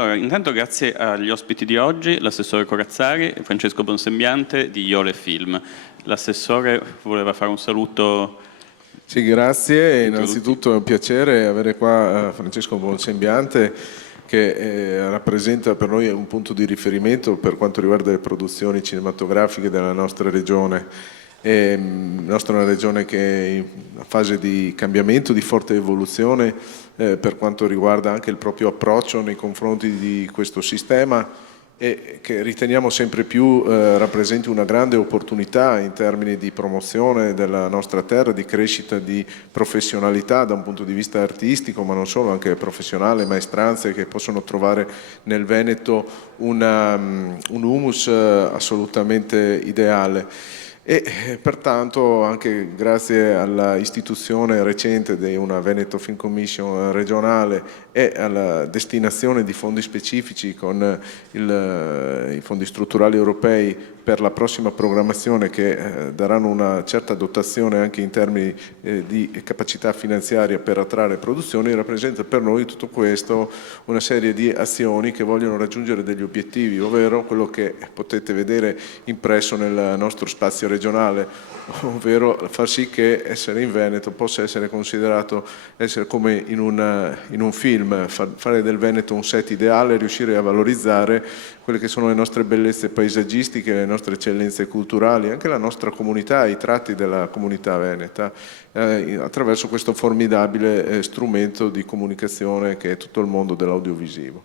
Allora, intanto grazie agli ospiti di oggi, l'assessore Corazzari e Francesco Bonsembiante di Iole Film. L'assessore voleva fare un saluto. Sì, grazie. Innanzitutto è un piacere avere qua Francesco Bonsembiante che rappresenta per noi un punto di riferimento per quanto riguarda le produzioni cinematografiche della nostra regione. La nostra è una regione che è in una fase di cambiamento, di forte evoluzione per quanto riguarda anche il proprio approccio nei confronti di questo sistema e che riteniamo sempre più rappresenti una grande opportunità in termini di promozione della nostra terra, di crescita di professionalità da un punto di vista artistico, ma non solo, anche professionale, maestranze che possono trovare nel Veneto un humus assolutamente ideale. E pertanto anche grazie alla istituzione recente di una Veneto Film Commission regionale e alla destinazione di fondi specifici con i fondi strutturali europei per la prossima programmazione che daranno una certa dotazione anche in termini di capacità finanziaria per attrarre produzioni, rappresenta per noi tutto questo una serie di azioni che vogliono raggiungere degli obiettivi, ovvero quello che potete vedere impresso nel nostro spazio regionale, ovvero far sì che essere in Veneto possa essere considerato essere come in un film, fare del Veneto un set ideale, riuscire a valorizzare quelle che sono le nostre bellezze paesaggistiche, le nostre eccellenze culturali, anche la nostra comunità, i tratti della comunità veneta, attraverso questo formidabile strumento di comunicazione che è tutto il mondo dell'audiovisivo.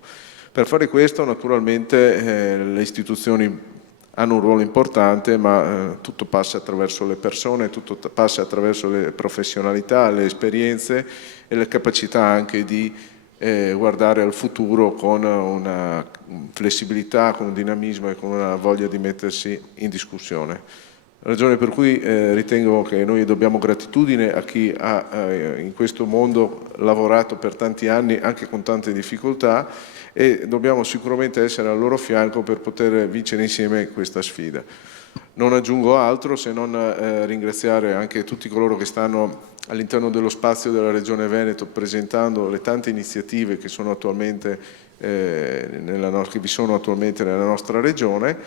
Per fare questo naturalmente le istituzioni hanno un ruolo importante, ma tutto passa attraverso le persone, tutto passa attraverso le professionalità, le esperienze e le capacità anche di guardare al futuro con una flessibilità, con un dinamismo e con una voglia di mettersi in discussione. Ragione per cui ritengo che noi dobbiamo gratitudine a chi ha in questo mondo lavorato per tanti anni, anche con tante difficoltà, e dobbiamo sicuramente essere al loro fianco per poter vincere insieme questa sfida. Non aggiungo altro se non ringraziare anche tutti coloro che stanno all'interno dello spazio della Regione Veneto presentando le tante iniziative che sono attualmente che vi sono attualmente nella nostra regione,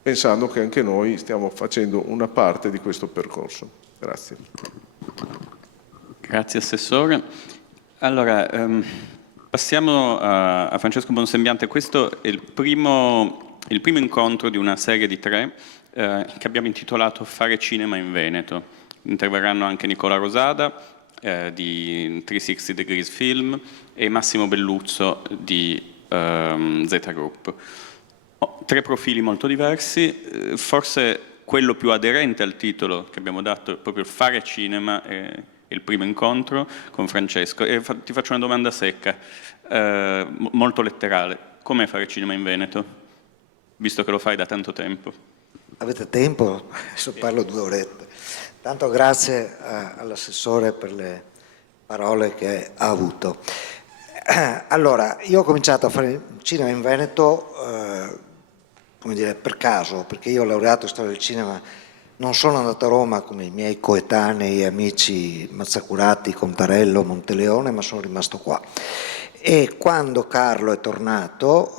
pensando che anche noi stiamo facendo una parte di questo percorso. Grazie. Grazie Assessore. Allora, passiamo a Francesco Bonsembiante. Questo è il primo incontro di una serie di 3 che abbiamo intitolato Fare cinema in Veneto. Interverranno anche Nicola Rosada di 360 Degrees Film e Massimo Belluzzo di Z Group. 3 profili molto diversi, forse quello più aderente al titolo che abbiamo dato è proprio Fare cinema, è il primo incontro con Francesco. E ti faccio una domanda secca, molto letterale. Com'è fare cinema in Veneto, visto che lo fai da tanto tempo? Avete tempo? Adesso parlo 2 orette. Tanto grazie all'assessore per le parole che ha avuto. Allora, io ho cominciato a fare cinema in Veneto, come dire, per caso, perché io ho laureato in storia del cinema, non sono andato a Roma come i miei coetanei e amici Mazzacurati, Contarello, Monteleone, ma sono rimasto qua. E quando Carlo è tornato,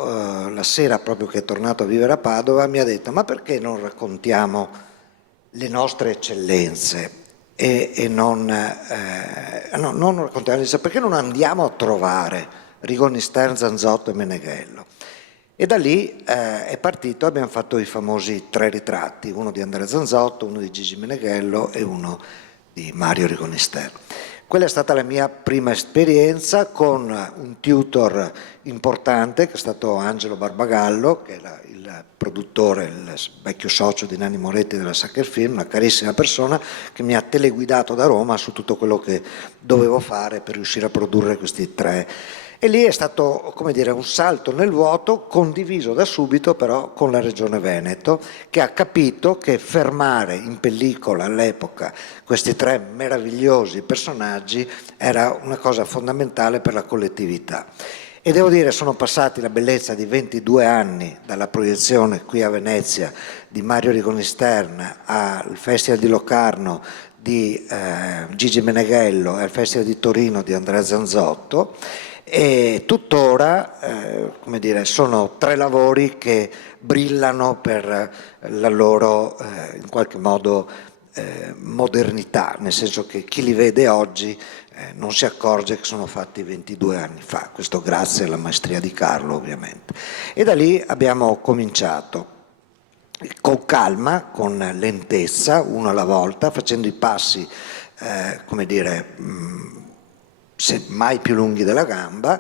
la sera proprio che è tornato a vivere a Padova, mi ha detto: ma perché non raccontiamo le nostre eccellenze e non raccontiamo, perché non andiamo a trovare Rigoni, Stern, Zanzotto e Meneghello? E da lì è partito, abbiamo fatto i famosi 3 ritratti, uno di Andrea Zanzotto, uno di Gigi Meneghello e uno di Mario Rigoni Stern. Quella è stata la mia prima esperienza con un tutor importante che è stato Angelo Barbagallo, che è il produttore, il vecchio socio di Nanni Moretti della Sacher Film, una carissima persona che mi ha teleguidato da Roma su tutto quello che dovevo fare per riuscire a produrre questi 3. E lì è stato, come dire, un salto nel vuoto condiviso da subito però con la Regione Veneto, che ha capito che fermare in pellicola all'epoca questi 3 meravigliosi personaggi era una cosa fondamentale per la collettività. E devo dire, sono passati la bellezza di 22 anni dalla proiezione qui a Venezia di Mario Rigoni Stern al Festival di Locarno di Gigi Meneghello e al Festival di Torino di Andrea Zanzotto, E tuttora, come dire, sono 3 lavori che brillano per la loro, in qualche modo, modernità, nel senso che chi li vede oggi non si accorge che sono fatti 22 anni fa, questo grazie alla maestria di Carlo ovviamente. E da lì abbiamo cominciato con calma, con lentezza, uno alla volta, facendo i passi, come dire, se mai più lunghi della gamba,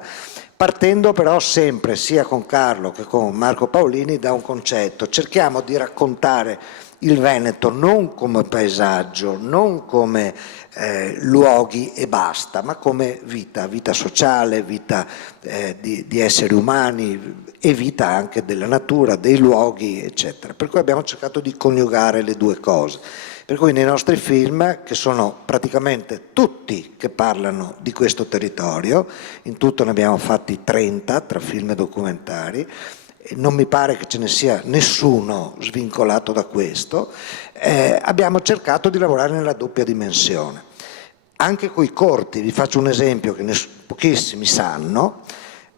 partendo però sempre, sia con Carlo che con Marco Paolini, da un concetto. Cerchiamo di raccontare il Veneto non come paesaggio, non come luoghi e basta, ma come vita sociale, vita di esseri umani e vita anche della natura, dei luoghi, eccetera. Per cui abbiamo cercato di coniugare le due cose. Per cui nei nostri film, che sono praticamente tutti che parlano di questo territorio, in tutto ne abbiamo fatti 30 tra film e documentari, non mi pare che ce ne sia nessuno svincolato da questo, abbiamo cercato di lavorare nella doppia dimensione. Anche coi corti, vi faccio un esempio che pochissimi sanno,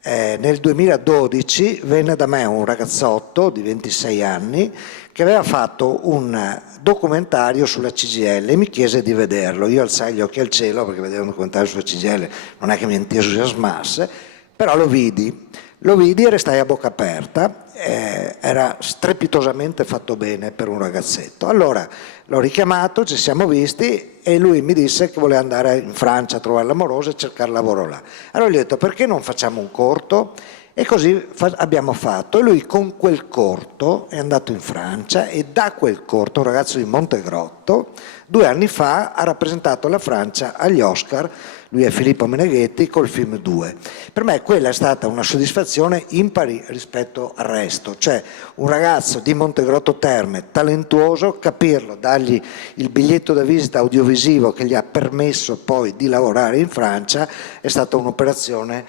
nel 2012 venne da me un ragazzotto di 26 anni che aveva fatto un documentario sulla CGIL e mi chiese di vederlo. Io alzai gli occhi al cielo perché vedere un documentario sulla CGIL non è che mi entusiasmasse, però lo vidi e restai a bocca aperta, era strepitosamente fatto bene per un ragazzetto. Allora l'ho richiamato, ci siamo visti e lui mi disse che voleva andare in Francia a trovare l'amorosa e cercare lavoro là. Allora gli ho detto perché non facciamo un corto? E così abbiamo fatto. E lui con quel corto è andato in Francia e da quel corto, un ragazzo di Montegrotto, 2 anni fa ha rappresentato la Francia agli Oscar. Lui è Filippo Meneghetti col film 2. Per me quella è stata una soddisfazione impari rispetto al resto, cioè un ragazzo di Montegrotto Terme, talentuoso, capirlo, dargli il biglietto da visita audiovisivo che gli ha permesso poi di lavorare in Francia, è stata un'operazione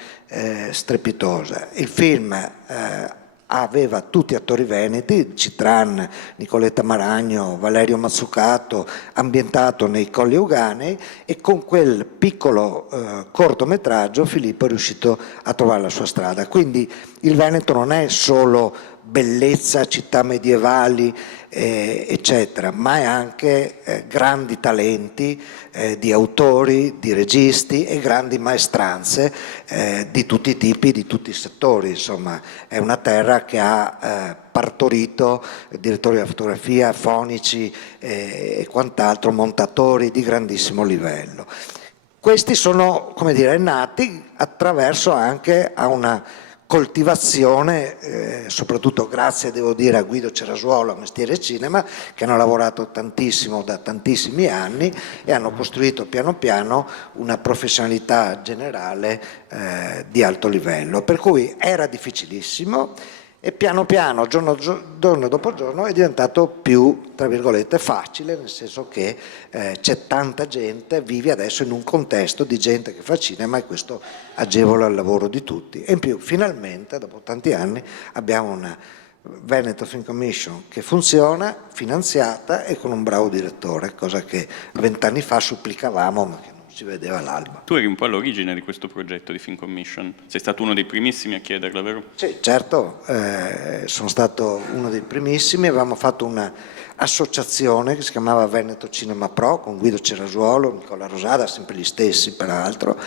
strepitosa. Il film aveva tutti attori veneti, Citran, Nicoletta Maragno, Valerio Mazzucato, ambientato nei Colli Euganei, e con quel piccolo cortometraggio Filippo è riuscito a trovare la sua strada. Quindi il Veneto non è solo bellezza, città medievali, eccetera, ma è anche grandi talenti di autori, di registi e grandi maestranze di tutti i tipi, di tutti i settori. Insomma, è una terra che ha partorito direttori della fotografia, fonici e quant'altro, montatori di grandissimo livello. Questi sono, come dire, nati attraverso anche a una coltivazione, soprattutto grazie, devo dire, a Guido Cerasuolo, a Mestiere Cinema, che hanno lavorato tantissimo da tantissimi anni e hanno costruito piano piano una professionalità generale di alto livello. Per cui era difficilissimo e piano piano, giorno dopo giorno, è diventato più, tra virgolette, facile, nel senso che c'è tanta gente, vivi adesso in un contesto di gente che fa cinema e questo agevola il lavoro di tutti. E in più, finalmente, dopo tanti anni, abbiamo una Veneto Film Commission che funziona, finanziata e con un bravo direttore, cosa che 20 anni fa supplicavamo, ma che non si vedeva l'alba. Tu eri un po' all'origine di questo progetto di Film Commission, sei stato uno dei primissimi a chiederla, vero? Sì, certo, sono stato uno dei primissimi, avevamo fatto un'associazione che si chiamava Veneto Cinema Pro con Guido Cerasuolo, Nicola Rosada, sempre gli stessi peraltro,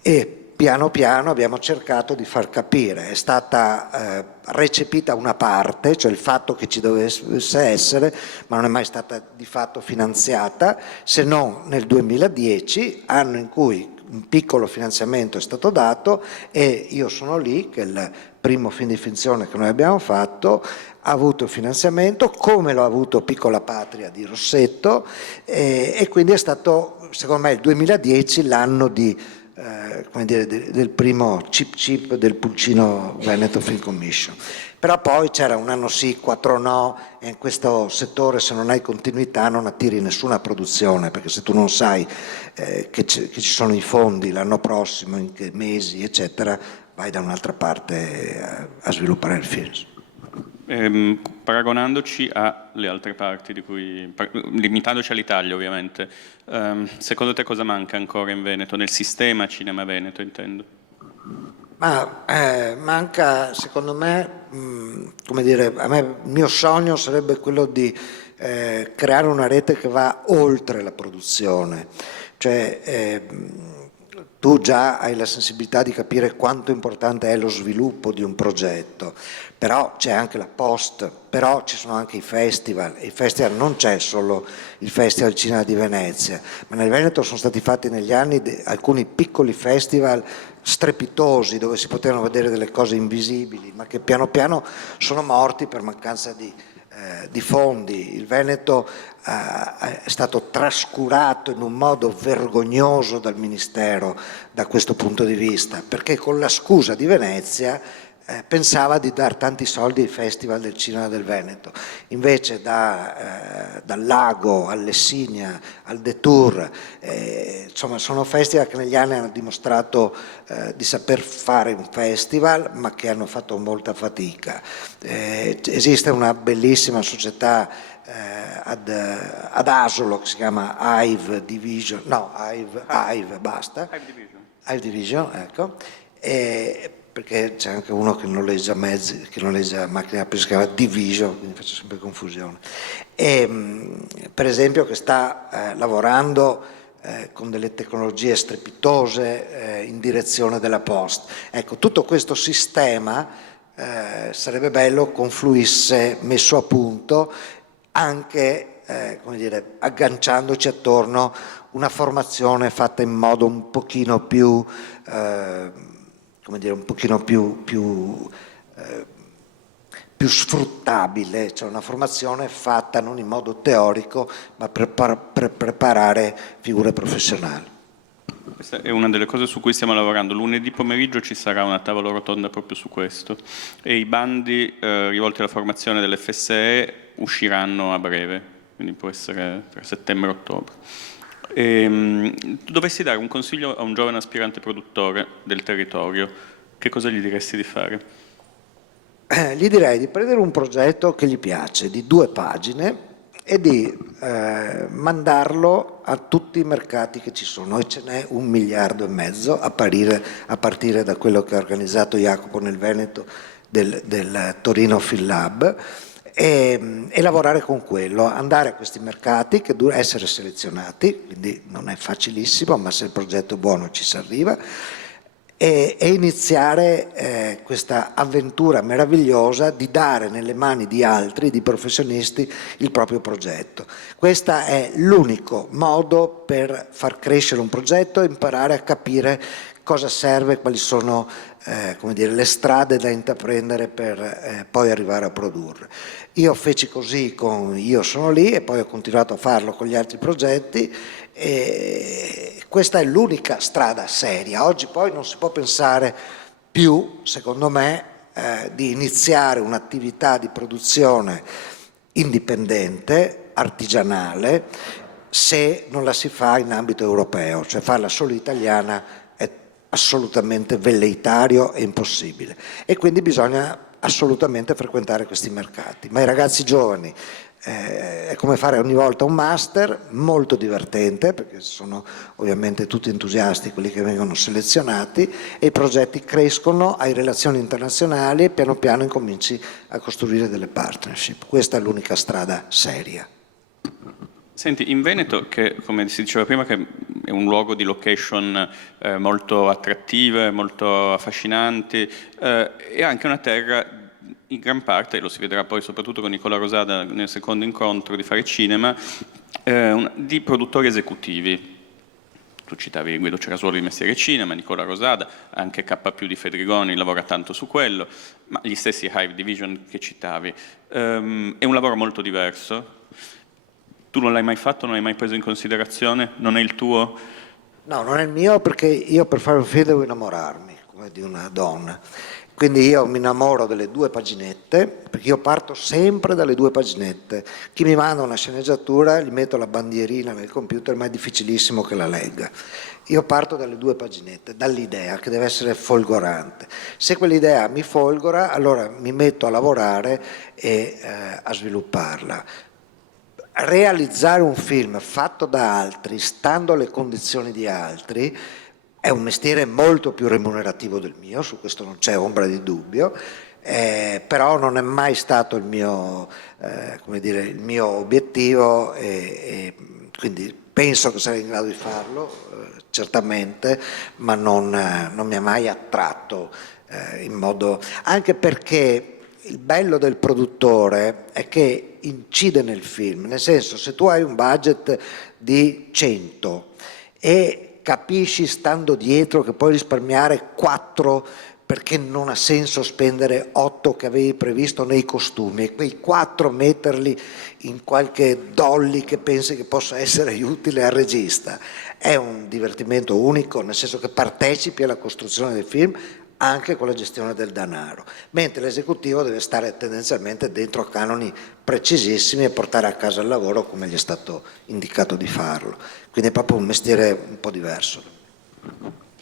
e piano piano abbiamo cercato di far capire, è stata recepita una parte, cioè il fatto che ci dovesse essere, ma non è mai stata di fatto finanziata, se non nel 2010, anno in cui un piccolo finanziamento è stato dato e Io sono lì, che è il primo film di finzione che noi abbiamo fatto, ha avuto il finanziamento, come lo ha avuto Piccola Patria di Rossetto, e quindi è stato, secondo me, il 2010 l'anno come dire, del primo chip del pulcino Veneto Film Commission. Però poi c'era un anno sì, 4 no, e in questo settore se non hai continuità non attiri nessuna produzione, perché se tu non sai che ci sono i fondi l'anno prossimo, in che mesi, eccetera, vai da un'altra parte a sviluppare il film. Paragonandoci alle altre parti, limitandoci all'Italia ovviamente, secondo te cosa manca ancora in Veneto, nel sistema cinema veneto intendo? Ma manca, secondo me, come dire, il mio sogno sarebbe quello di creare una rete che va oltre la produzione, cioè tu già hai la sensibilità di capire quanto importante è lo sviluppo di un progetto, però c'è anche la post, però ci sono anche i festival non c'è solo il Festival Cinema di Venezia, ma nel Veneto sono stati fatti negli anni alcuni piccoli festival strepitosi dove si potevano vedere delle cose invisibili, ma che piano piano sono morti per mancanza di fondi. Il Veneto è stato trascurato in un modo vergognoso dal Ministero da questo punto di vista, perché con la scusa di Venezia pensava di dar tanti soldi ai festival del cinema del Veneto, invece dal Lago all'Essinia al Detour, insomma sono festival che negli anni hanno dimostrato di saper fare un festival ma che hanno fatto molta fatica. Esiste una bellissima società ad Asolo che si chiama Hive Division, no, Hive basta, Hive Division, ecco, perché c'è anche uno che noleggia mezzi, che noleggia macchine da pesca, si chiama Division, quindi faccio sempre confusione. Per esempio che sta lavorando con delle tecnologie strepitose in direzione della post. Ecco, tutto questo sistema sarebbe bello confluisse messo a punto anche come dire, agganciandoci attorno una formazione fatta in modo un pochino più come dire, un pochino più sfruttabile, cioè una formazione fatta non in modo teorico ma per preparare figure professionali. Questa è una delle cose su cui stiamo lavorando. Lunedì pomeriggio ci sarà una tavola rotonda proprio su questo e i bandi rivolti alla formazione dell'FSE usciranno a breve, quindi può essere tra settembre e ottobre. Tu dovessi dare un consiglio a un giovane aspirante produttore del territorio, che cosa gli diresti di fare? Gli direi di prendere un progetto che gli piace, di 2 pagine, e di mandarlo a tutti i mercati che ci sono, e ce n'è 1,5 miliardi, a partire da quello che ha organizzato Jacopo nel Veneto del Torino Film Lab, e lavorare con quello, andare a questi mercati, essere selezionati, quindi non è facilissimo, ma se il progetto è buono ci si arriva, e iniziare questa avventura meravigliosa di dare nelle mani di altri, di professionisti, il proprio progetto. Questo è l'unico modo per far crescere un progetto e imparare a capire cosa serve, quali sono come dire, le strade da intraprendere per poi arrivare a produrre. Io feci così con Io sono lì e poi ho continuato a farlo con gli altri progetti, e questa è l'unica strada seria. Oggi poi non si può pensare più, secondo me, di iniziare un'attività di produzione indipendente, artigianale, se non la si fa in ambito europeo, cioè farla solo italiana è assolutamente velleitario e impossibile, e quindi bisogna assolutamente frequentare questi mercati. Ma i ragazzi giovani è come fare ogni volta un master, molto divertente perché sono ovviamente tutti entusiasti quelli che vengono selezionati, e i progetti crescono, hai relazioni internazionali e piano piano incominci a costruire delle partnership. Questa è l'unica strada seria. Senti, in Veneto, che come si diceva prima, che è un luogo di location molto attrattive, molto affascinanti, è anche una terra in gran parte, lo si vedrà poi soprattutto con Nicola Rosada nel secondo incontro di Fare Cinema, di produttori esecutivi. Tu citavi Guido Cerasuolo di Mestiere Cinema, Nicola Rosada, anche K+ di Fedrigoni lavora tanto su quello, ma gli stessi Hive Division che citavi. È un lavoro molto diverso. Tu non l'hai mai fatto, non l'hai mai preso in considerazione? Non è il tuo? No, non è il mio, perché io per fare un film devo innamorarmi, come di una donna. Quindi io mi innamoro delle 2 paginette, perché io parto sempre dalle 2 paginette. Chi mi manda una sceneggiatura, gli metto la bandierina nel computer, ma è difficilissimo che la legga. Io parto dalle 2 paginette, dall'idea che deve essere folgorante. Se quell'idea mi folgora, allora mi metto a lavorare e a svilupparla. Realizzare un film fatto da altri, stando alle condizioni di altri, è un mestiere molto più remunerativo del mio, su questo non c'è ombra di dubbio, però non è mai stato il mio, come dire, il mio obiettivo e quindi penso che sarei in grado di farlo, certamente, ma non mi ha mai attratto in modo... Anche perché il bello del produttore è che incide nel film, nel senso, se tu hai un budget di 100 e capisci stando dietro che puoi risparmiare 4 perché non ha senso spendere 8 che avevi previsto nei costumi e quei 4 metterli in qualche dolly che pensi che possa essere utile al regista, è un divertimento unico, nel senso che partecipi alla costruzione del film anche con la gestione del denaro, mentre l'esecutivo deve stare tendenzialmente dentro a canoni precisissimi e portare a casa il lavoro come gli è stato indicato di farlo, quindi è proprio un mestiere un po' diverso.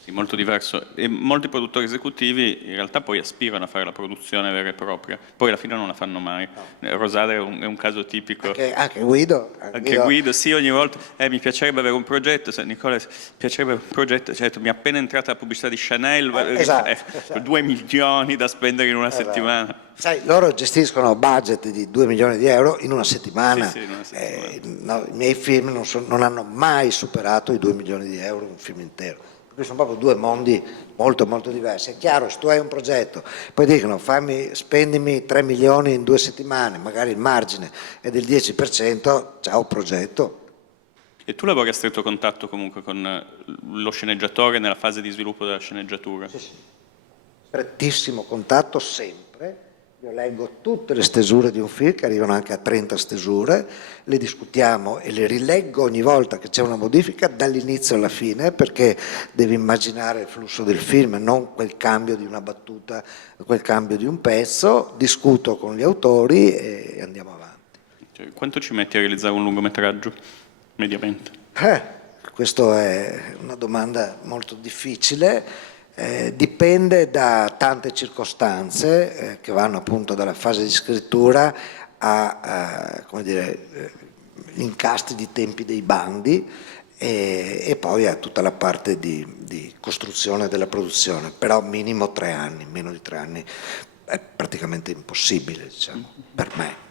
Sì, molto diverso, e molti produttori esecutivi in realtà poi aspirano a fare la produzione vera e propria, poi alla fine non la fanno mai. No. Rosale è un caso tipico. Anche Guido. Anche Guido, sì, ogni volta mi piacerebbe avere un progetto, Nicola, mi piacerebbe un progetto, certo, mi è appena entrata la pubblicità di Chanel, esatto. 2 milioni da spendere in una settimana. Sai, loro gestiscono budget di 2 milioni di euro in una settimana. Sì, in una settimana. No, i miei film non hanno mai superato i 2 milioni di euro un film intero. Sono proprio 2 mondi molto molto diversi. È chiaro, se tu hai un progetto, poi dicono spendimi 3 milioni in 2 settimane, magari il margine è del 10%, ciao progetto. E tu lavori a stretto contatto comunque con lo sceneggiatore nella fase di sviluppo della sceneggiatura? Sì. Strettissimo contatto sempre. Io leggo tutte le stesure di un film, che arrivano anche a 30 stesure, le discutiamo e le rileggo ogni volta che c'è una modifica dall'inizio alla fine, perché devi immaginare il flusso del film, non quel cambio di una battuta, quel cambio di un pezzo, discuto con gli autori e andiamo avanti. Cioè, quanto ci metti a realizzare un lungometraggio, mediamente? Questa è una domanda molto difficile. Dipende da tante circostanze che vanno appunto dalla fase di scrittura come dire, gli incastri di tempi dei bandi e poi a tutta la parte di costruzione della produzione, però minimo 3 anni, meno di 3 anni è praticamente impossibile, diciamo, per me.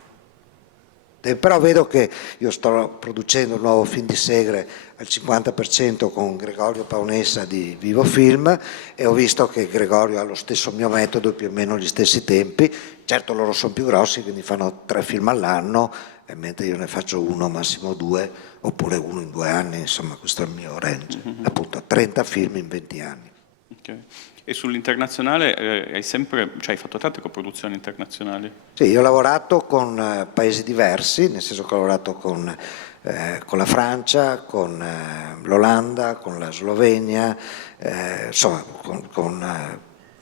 Però vedo che io sto producendo un nuovo film di Segre al 50% con Gregorio Paonessa di Vivo Film e ho visto che Gregorio ha lo stesso mio metodo, più o meno gli stessi tempi. Certo loro sono più grossi, quindi fanno 3 film all'anno, mentre io ne faccio 1, massimo 2, oppure 1 in 2 anni, insomma questo è il mio range, appunto 30 film in 20 anni. Okay. E sull'internazionale hai fatto tante coproduzioni internazionali? Sì, io ho lavorato con paesi diversi, nel senso che ho lavorato con la Francia, con l'Olanda, con la Slovenia, insomma,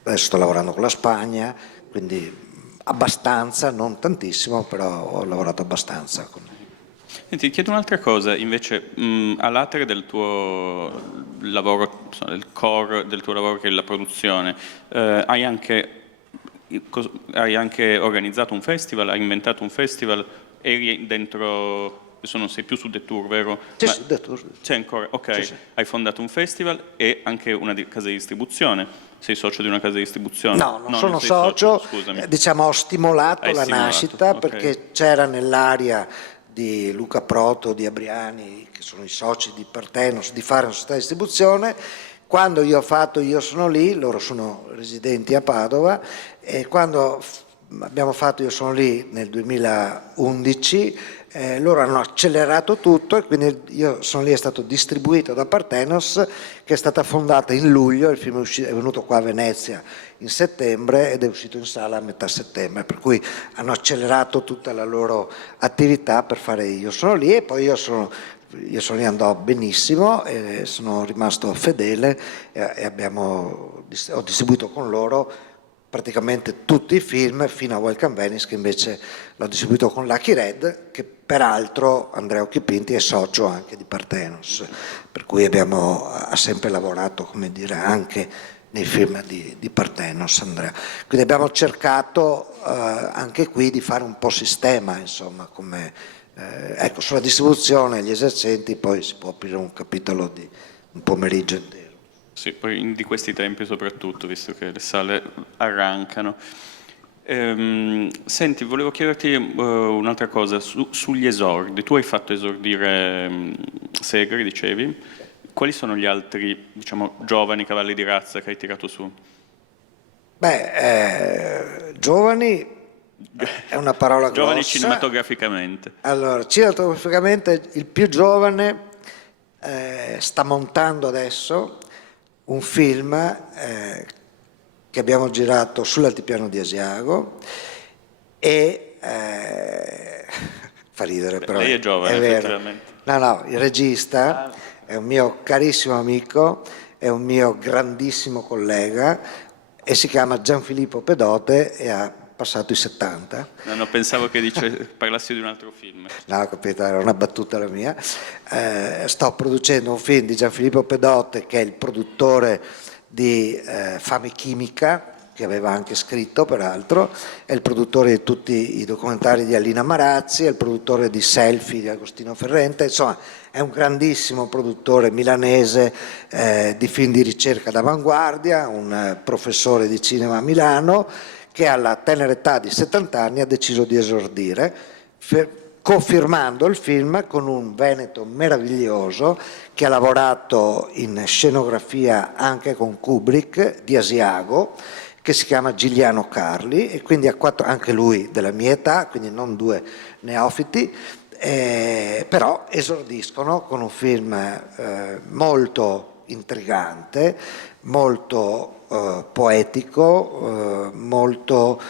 adesso sto lavorando con la Spagna, quindi abbastanza, non tantissimo, però ho lavorato abbastanza. Ti chiedo un'altra cosa, invece, a latere del tuo lavoro, del core del tuo lavoro che è la produzione, hai anche organizzato un festival, hai inventato un festival, eri dentro, adesso non sei più su The Tour, vero? Sì, The Tour. C'è ancora, ok, sì. Hai fondato un festival e anche una casa di distribuzione. Sei socio di una casa di distribuzione? No, non sono socio, diciamo ho stimolato la nascita, okay, perché c'era nell'area di Luca Proto, di Abriani, che sono i soci di Parthenos, di fare una società di distribuzione. Quando io ho fatto Io sono lì, loro sono residenti a Padova, e quando abbiamo fatto Io sono lì nel 2011, loro hanno accelerato tutto e quindi Io sono lì è stato distribuito da Parthenos, che è stata fondata in luglio, il film è venuto qua a Venezia in settembre ed è uscito in sala a metà settembre, per cui hanno accelerato tutta la loro attività per fare Io sono lì, e poi Io sono lì andò benissimo e sono rimasto fedele e ho distribuito con loro praticamente tutti i film fino a Welcome Venice, che invece l'ho distribuito con Lucky Red, che peraltro Andrea Occhipinti è socio anche di Parthenos, per cui ha sempre lavorato, come dire, anche nei film di Parthenos, Andrea. Quindi abbiamo cercato anche qui di fare un po' sistema, insomma, come ecco, sulla distribuzione e gli esercenti poi si può aprire un capitolo di un pomeriggio intero. Sì, poi di questi tempi soprattutto, visto che le sale arrancano. Senti, volevo chiederti un'altra cosa sugli esordi. Tu hai fatto esordire Segre, dicevi. Quali sono gli altri, diciamo, giovani cavalli di razza che hai tirato su? Beh, giovani è una parola Giovani grossa. cinematograficamente. Allora, cinematograficamente il più giovane sta montando adesso un film che abbiamo girato sull'altipiano di Asiago e fa ridere, però Lei è giovane, vero. effettivamente. No, il regista è un mio carissimo amico, è un mio grandissimo collega e si chiama Gianfilippo Pedote e ha passato i 70. No, pensavo che parlassi di un altro film. No, capito, era una battuta la mia. Sto producendo un film di Gianfilippo Pedote, che è il produttore di Fame Chimica, che aveva anche scritto peraltro, è il produttore di tutti i documentari di Alina Marazzi, è il produttore di Selfie di Agostino Ferrente, insomma è un grandissimo produttore milanese di film di ricerca d'avanguardia, un professore di cinema a Milano, che alla tenera età di 70 anni ha deciso di esordire, cofirmando il film con un veneto meraviglioso che ha lavorato in scenografia anche con Kubrick di Asiago, che si chiama Giuliano Carli, e quindi ha anche lui della mia età, quindi non due neofiti, però esordiscono con un film molto intrigante, molto poetico, molto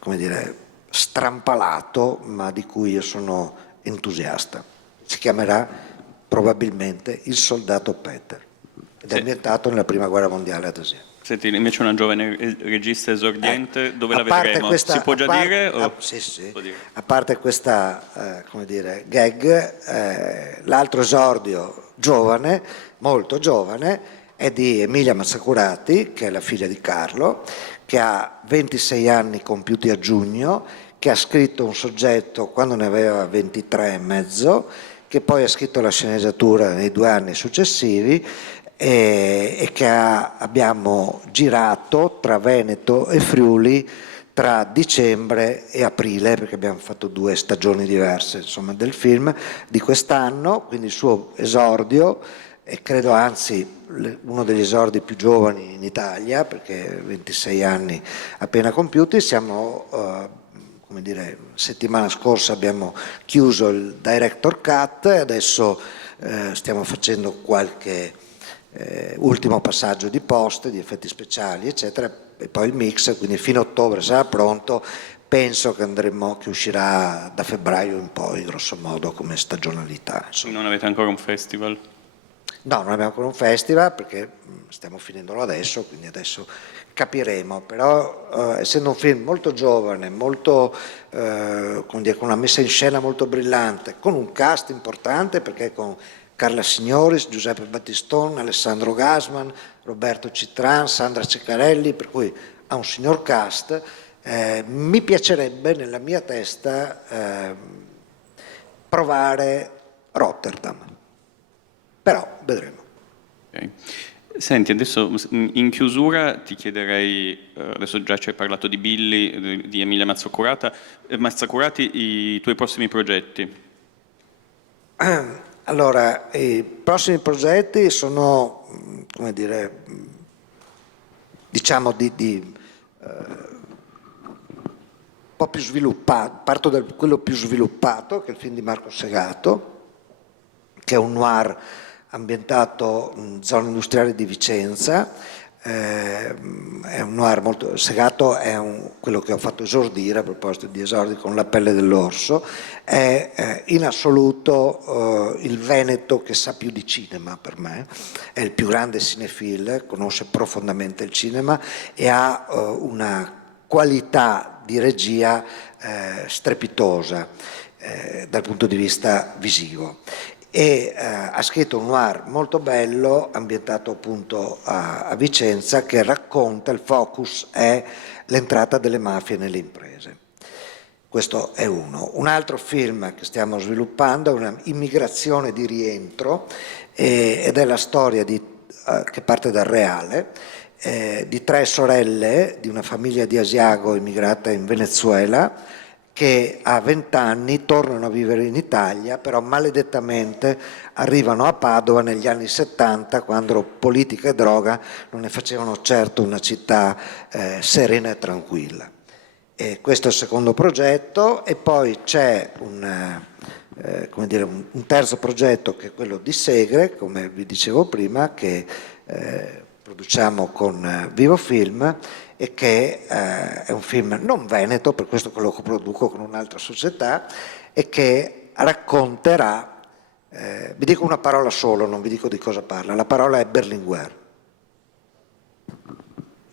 come dire, strampalato, ma di cui io sono entusiasta. Si chiamerà probabilmente Il soldato Peter ed è ambientato nella prima guerra mondiale ad Asiago. Senti, invece una giovane regista esordiente, dove la vedremo? Si può già dire? Sì. A parte questa come dire, gag, l'altro esordio giovane, molto giovane, è di Emilia Mazzacurati, che è la figlia di Carlo, che ha 26 anni compiuti a giugno, che ha scritto un soggetto quando ne aveva 23 e mezzo, che poi ha scritto la sceneggiatura nei 2 anni successivi e che abbiamo girato tra Veneto e Friuli tra dicembre e aprile, perché abbiamo fatto 2 stagioni diverse, insomma, del film di quest'anno, quindi il suo esordio, e credo anzi uno degli esordi più giovani in Italia, perché 26 anni appena compiuti. Siamo, come dire, settimana scorsa abbiamo chiuso il director cut e adesso stiamo facendo qualche ultimo passaggio di post, di effetti speciali, eccetera, e poi il mix, quindi fino a ottobre sarà pronto. Penso che uscirà da febbraio in poi, grosso modo, come stagionalità. Insomma. Non avete ancora un festival? No, non abbiamo ancora un festival perché stiamo finendolo adesso, quindi adesso capiremo, però essendo un film molto giovane, molto, come dire, con una messa in scena molto brillante, con un cast importante perché con Carla Signoris, Giuseppe Battistone, Alessandro Gasman, Roberto Citran, Sandra Ceccarelli, per cui ha un signor cast, mi piacerebbe nella mia testa provare Rotterdam. Però vedremo. Okay. Senti, adesso in chiusura ti chiederei, adesso già ci hai parlato di Billy, di Emilia Mazzacurati, i tuoi prossimi progetti. Allora, i prossimi progetti sono, come dire, diciamo un po' più sviluppato, parto da quello più sviluppato, che è il film di Marco Segato, che è un noir ambientato in zona industriale di Vicenza, è un noir molto... Segato è quello che ho fatto esordire, a proposito di esordi, con La pelle dell'orso, è in assoluto il Veneto che sa più di cinema per me, è il più grande cinefile, conosce profondamente il cinema e ha una qualità di regia strepitosa dal punto di vista visivo. E ha scritto un noir molto bello ambientato appunto a Vicenza, che racconta, il focus è l'entrata delle mafie nelle imprese. Questo è uno. Un altro film che stiamo sviluppando è una immigrazione di rientro ed è la storia di che parte dal reale, di 3 sorelle di una famiglia di Asiago immigrata in Venezuela, che a 20 anni tornano a vivere in Italia, però maledettamente arrivano a Padova negli anni 70, quando politica e droga non ne facevano certo una città serena e tranquilla. E questo è il secondo progetto, e poi c'è un terzo progetto, che è quello di Segre, come vi dicevo prima, che produciamo con Vivo Film, e che è un film non veneto, per questo che lo coproduco con un'altra società, e che racconterà, vi dico una parola solo, non vi dico di cosa parla, la parola è Berlinguer.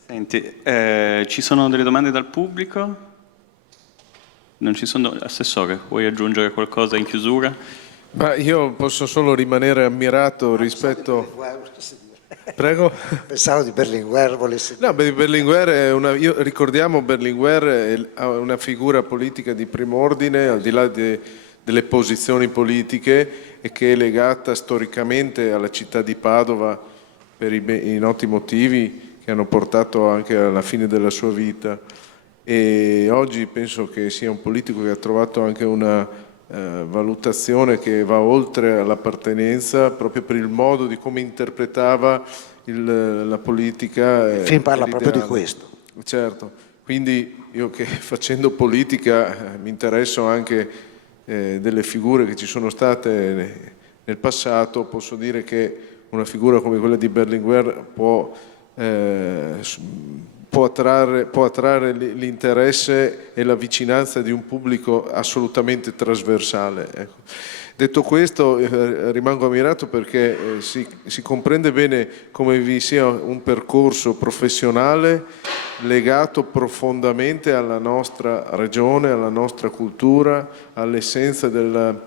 Senti, ci sono delle domande dal pubblico? Non ci sono. Assessore, vuoi aggiungere qualcosa in chiusura? Ma io posso solo rimanere ammirato rispetto... Prego? Pensavo di Berlinguer volessi... No, Berlinguer ricordiamo Berlinguer è una figura politica di primo ordine, al di là delle posizioni politiche, e che è legata storicamente alla città di Padova per i noti motivi che hanno portato anche alla fine della sua vita. E oggi penso che sia un politico che ha trovato anche una valutazione che va oltre all'appartenenza, proprio per il modo di come interpretava la politica. Il film parla proprio di questo. Certo, quindi io che facendo politica mi interesso anche delle figure che ci sono state nel passato, posso dire che una figura come quella di Berlinguer può attrarre l'interesse e la vicinanza di un pubblico assolutamente trasversale. Ecco. Detto questo, rimango ammirato perché si comprende bene come vi sia un percorso professionale legato profondamente alla nostra regione, alla nostra cultura, all'essenza della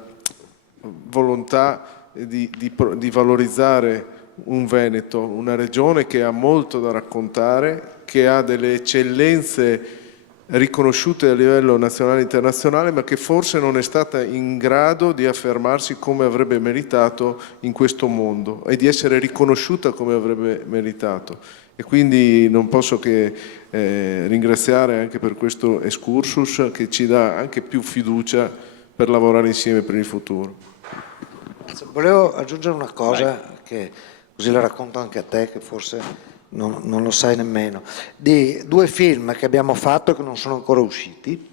volontà di valorizzare un Veneto, una regione che ha molto da raccontare, che ha delle eccellenze riconosciute a livello nazionale e internazionale, ma che forse non è stata in grado di affermarsi come avrebbe meritato in questo mondo e di essere riconosciuta come avrebbe meritato. E quindi non posso che ringraziare anche per questo excursus, che ci dà anche più fiducia per lavorare insieme per il futuro. Volevo aggiungere una cosa, che così la racconto anche a te, che forse non lo sai nemmeno, di 2 film che abbiamo fatto e che non sono ancora usciti.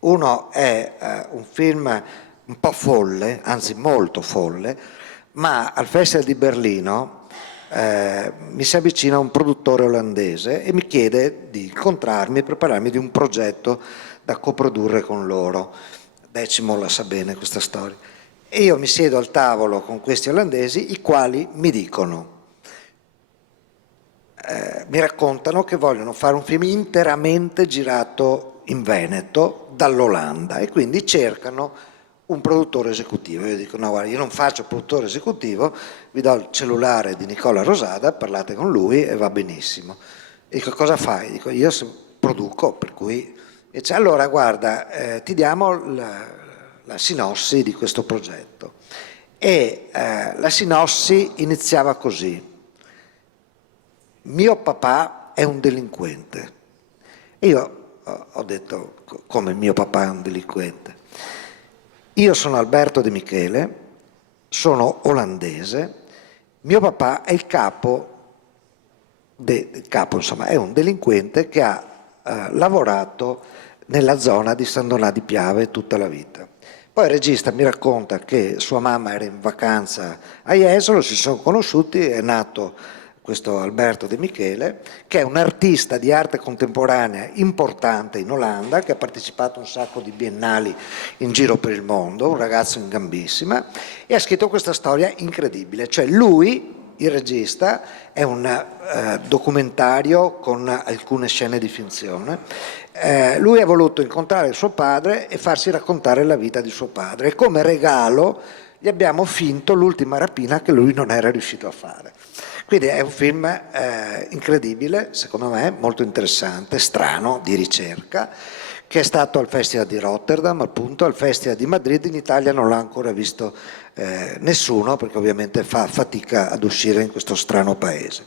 Uno è un film un po' folle, anzi molto folle, ma al Festival di Berlino mi si avvicina un produttore olandese e mi chiede di incontrarmi e prepararmi di un progetto da coprodurre con loro. Decimo la sa bene questa storia. E io mi siedo al tavolo con questi olandesi, i quali mi dicono, mi raccontano che vogliono fare un film interamente girato in Veneto dall'Olanda, e quindi cercano un produttore esecutivo. Io dico, no, guarda, io non faccio produttore esecutivo, vi do il cellulare di Nicola Rosada, parlate con lui e va benissimo. E dico, cosa fai? Dico, io produco, per cui... E dice, allora guarda, ti diamo la sinossi di questo progetto. E la sinossi iniziava così: mio papà è un delinquente. E io ho detto, come mio papà è un delinquente? Io sono Alberto De Michele, sono olandese, mio papà è il capo, insomma, è un delinquente che ha lavorato nella zona di San Donà di Piave tutta la vita. Poi il regista mi racconta che sua mamma era in vacanza a Jesolo, si sono conosciuti, è nato questo Alberto De Michele, che è un artista di arte contemporanea importante in Olanda, che ha partecipato a un sacco di biennali in giro per il mondo, un ragazzo in gambissima, e ha scritto questa storia incredibile. Cioè lui, il regista, è un documentario con alcune scene di finzione. Lui ha voluto incontrare suo padre e farsi raccontare la vita di suo padre, e come regalo gli abbiamo finto l'ultima rapina che lui non era riuscito a fare. Quindi è un film incredibile, secondo me, molto interessante, strano, di ricerca, che è stato al Festival di Rotterdam, appunto, al Festival di Madrid. In Italia non l'ha ancora visto nessuno, perché ovviamente fa fatica ad uscire in questo strano paese.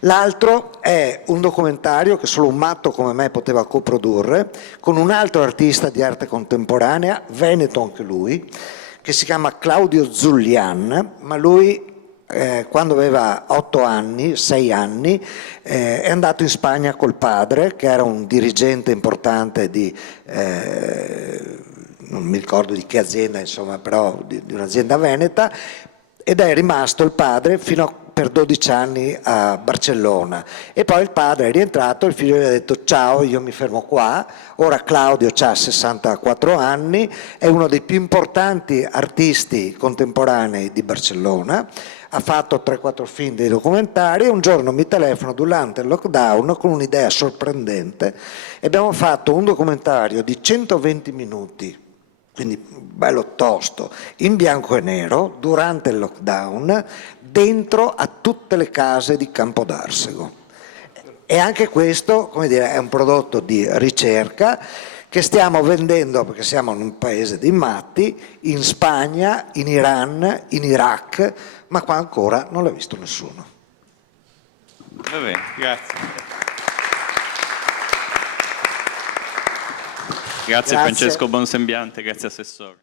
L'altro è un documentario che solo un matto come me poteva coprodurre, con un altro artista di arte contemporanea, veneto anche lui, che si chiama Claudio Zullian, ma lui quando aveva 8 anni, 6 anni, è andato in Spagna col padre, che era un dirigente importante di, non mi ricordo di che azienda, insomma, però di un'azienda veneta, ed è rimasto il padre per 12 anni a Barcellona, e poi il padre è rientrato, il figlio gli ha detto ciao, io mi fermo qua. Ora Claudio ha 64 anni, è uno dei più importanti artisti contemporanei di Barcellona, ha fatto 3-4 film dei documentari, e un giorno mi telefona durante il lockdown con un'idea sorprendente, e abbiamo fatto un documentario di 120 minuti, quindi bello tosto, in bianco e nero, durante il lockdown, dentro a tutte le case di Campodarsego. E anche questo, come dire, è un prodotto di ricerca che stiamo vendendo, perché siamo in un paese di matti, in Spagna, in Iran, in Iraq, ma qua ancora non l'ha visto nessuno. Va bene, grazie. Grazie Francesco Bonsembiante, grazie Assessore.